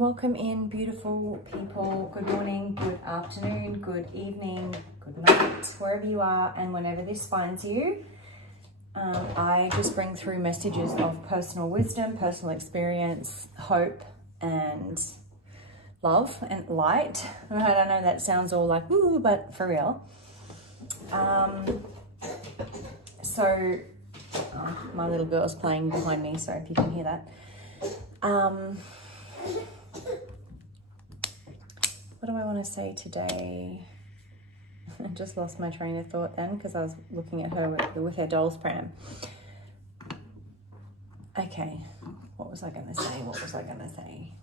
Welcome in, beautiful people. Good morning, good afternoon, good evening, good night, wherever you are and whenever this finds you. I just bring through messages of personal wisdom, personal experience, hope, and love and light. Right? I know that sounds all like woo, but for real. My little girl's playing behind me, sorry if you can hear that. What do I want to say today? I just lost my train of thought then because I was looking at her with her doll's pram. Okay, what was I going to say?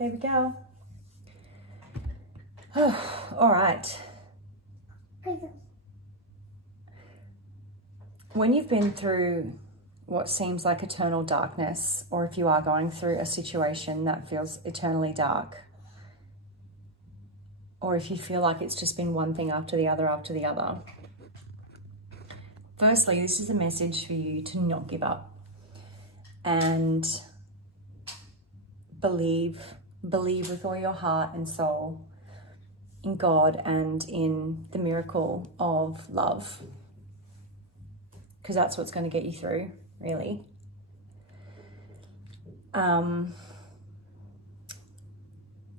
There we go. All right. When you've been through what seems like eternal darkness, or if you are going through a situation that feels eternally dark, or if you feel like it's just been one thing after the other, firstly, this is a message for you to not give up and believe with all your heart and soul in God and in the miracle of love, because that's what's going to get you through, really.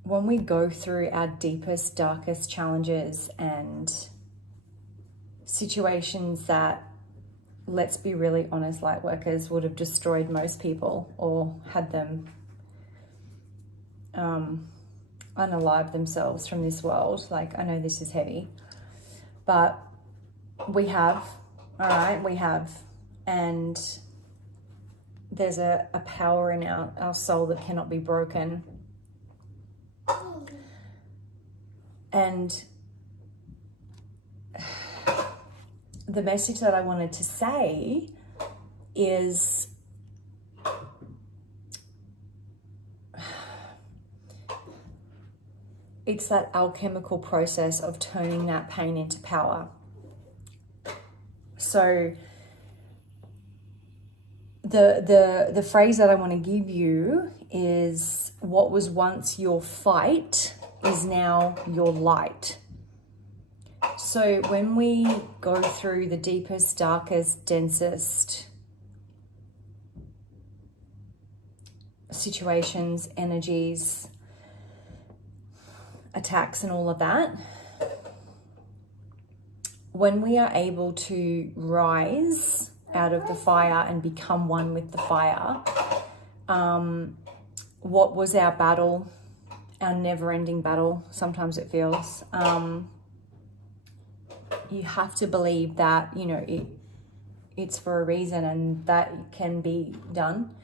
When we go through our deepest, darkest challenges and situations that, let's be really honest, light workers would have destroyed most people or had them unalive themselves from this world. Like, I know this is heavy, but we have, all right, we have. And there's a power in our soul that cannot be broken. And the message that I wanted to say is it's that alchemical process of turning that pain into power. So the phrase that I want to give you is, what was once your fight is now your light. So when we go through the deepest, darkest, densest situations, energies, attacks and all of that, when we are able to rise out of the fire and become one with the fire, what was our battle, our never-ending battle, sometimes it feels, you have to believe that, you know, it's for a reason and that can be done.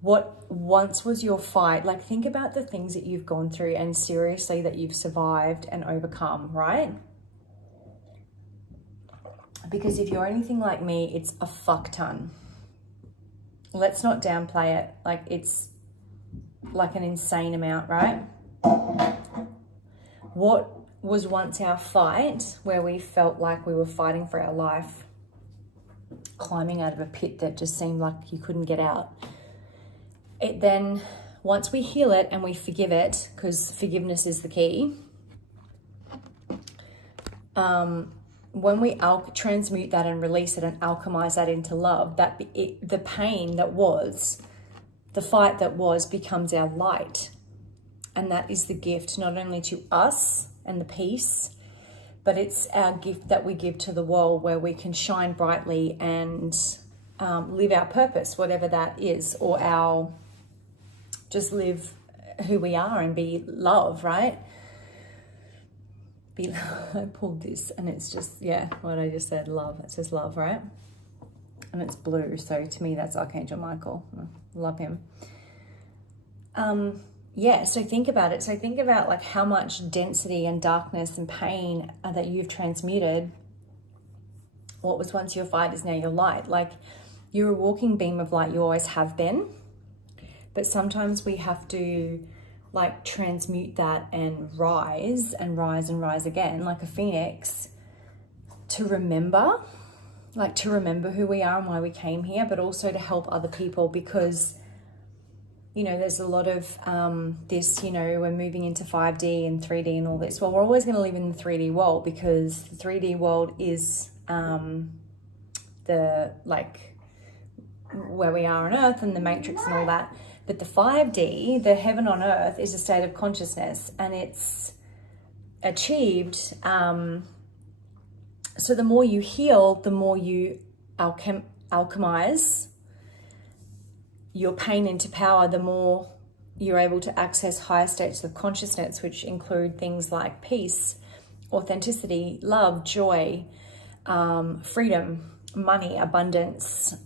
What once was your fight, like, think about the things that you've gone through and seriously that you've survived and overcome, right? Because if you're anything like me, it's a fuck ton. Let's not downplay it. Like, it's like an insane amount, right? What was once our fight, where we felt like we were fighting for our life, climbing out of a pit that just seemed like you couldn't get out. It then, once we heal it and we forgive it, because forgiveness is the key, when we transmute that and release it and alchemize that into love, the pain that was, the fight that was, becomes our light. And that is the gift, not only to us and the peace, but it's our gift that we give to the world, where we can shine brightly and live our purpose, whatever that is, or just live who we are and be love, right? I pulled this and it's just, yeah, what I just said, love. It says love, right? And it's blue, so to me that's Archangel Michael. I love him. Yeah, so think about it. So think about like how much density and darkness and pain that you've transmuted. What was once your fight is now your light. Like, you're a walking beam of light, you always have been. But sometimes we have to like transmute that and rise and rise and rise again, like a phoenix, to remember who we are and why we came here, but also to help other people, because you know, there's a lot of this, you know, we're moving into 5D and 3D and all this. Well, we're always going to live in the 3D world, because the 3D world is the, like, where we are on Earth and the Matrix and all that. But the 5D, the heaven on earth, is a state of consciousness, and it's achieved. So the more you heal, the more you alchemize your pain into power, the more you're able to access higher states of consciousness, which include things like peace, authenticity, love, joy, freedom, money, abundance.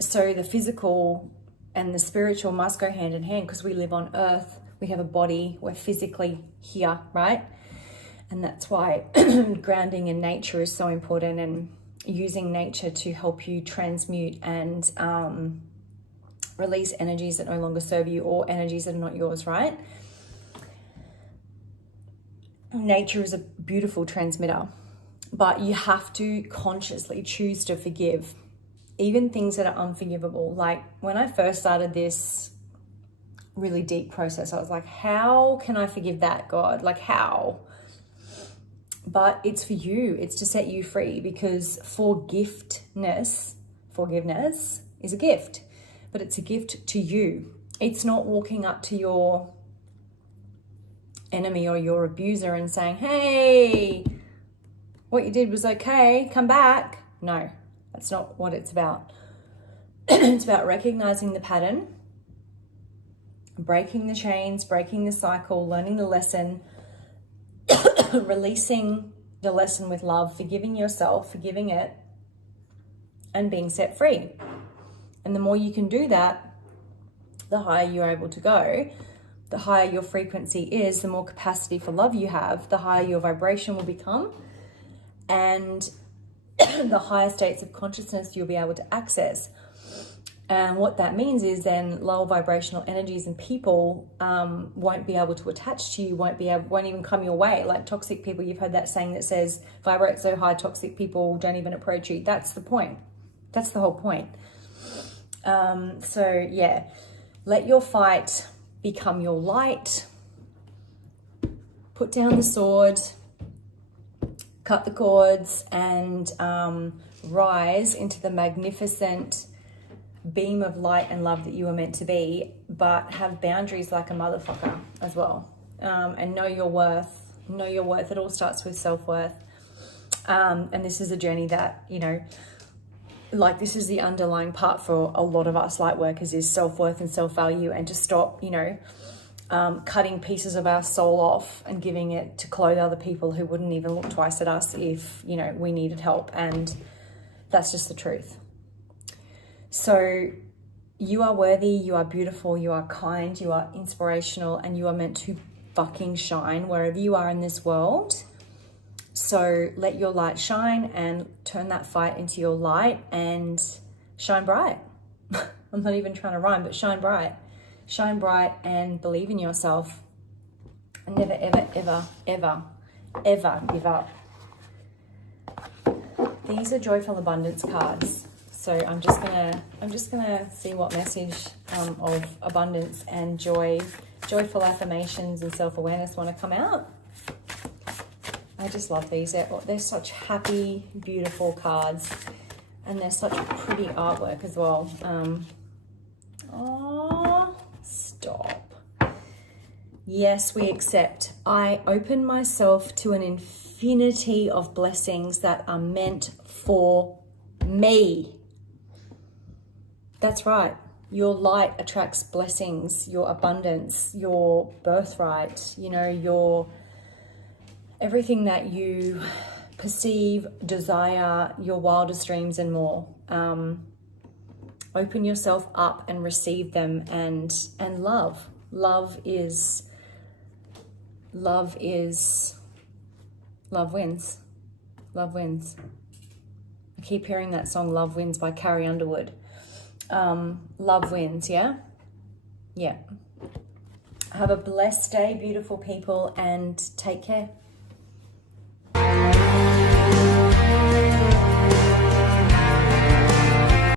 So the physical and the spiritual must go hand in hand, because we live on earth, we have a body, we're physically here, right? And that's why grounding in nature is so important, and using nature to help you transmute and release energies that no longer serve you, or energies that are not yours, right? Nature is a beautiful transmitter, but you have to consciously choose to forgive. Even things that are unforgivable. Like when I first started this really deep process, I was like, how can I forgive that, God? Like, how? But it's for you. It's to set you free, because forgiveness is a gift, but it's a gift to you. It's not walking up to your enemy or your abuser and saying, hey, what you did was okay, come back. No. That's not what it's about. It's about recognizing the pattern, breaking the chains, breaking the cycle, learning the lesson, releasing the lesson with love, forgiving yourself, forgiving it, and being set free. And the more you can do that, the higher you're able to go. The higher your frequency is, the more capacity for love you have, the higher your vibration will become, and the higher states of consciousness you'll be able to access. And what that means is then lower vibrational energies and people won't be able to attach to you, won't even come your way. Like toxic people, you've heard that saying that says, vibrate so high, toxic people don't even approach you. That's the point. That's the whole point. So yeah, let your fight become your light. Put down the sword, cut the cords, and rise into the magnificent beam of light and love that you were meant to be, but have boundaries like a motherfucker as well. And know your worth. Know your worth. It all starts with self-worth. And this is a journey that, you know, like this is the underlying part for a lot of us light workers, is self-worth and self-value, and to stop, you know, cutting pieces of our soul off and giving it to clothe other people who wouldn't even look twice at us if, you know, we needed help. And that's just the truth. So you are worthy, you are beautiful, you are kind, you are inspirational, and you are meant to fucking shine wherever you are in this world. So let your light shine and turn that fight into your light and shine bright. I'm not even trying to rhyme, but shine bright. Shine bright and believe in yourself. And never, ever, ever, ever, ever give up. These are Joyful Abundance cards. So I'm just gonna see what message of abundance and joy, joyful affirmations and self-awareness want to come out. I just love these. They're such happy, beautiful cards, and they're such pretty artwork as well. Oh, stop. Yes, we accept. I open myself to an infinity of blessings that are meant for me. That's right. Your light attracts blessings, your abundance, your birthright, you know, your everything that you perceive, desire, your wildest dreams and more. Open yourself up and receive them, and love. Love wins. Love wins. Love wins. I keep hearing that song, Love Wins by Carrie Underwood. Love wins, yeah? Yeah. Have a blessed day, beautiful people, and take care.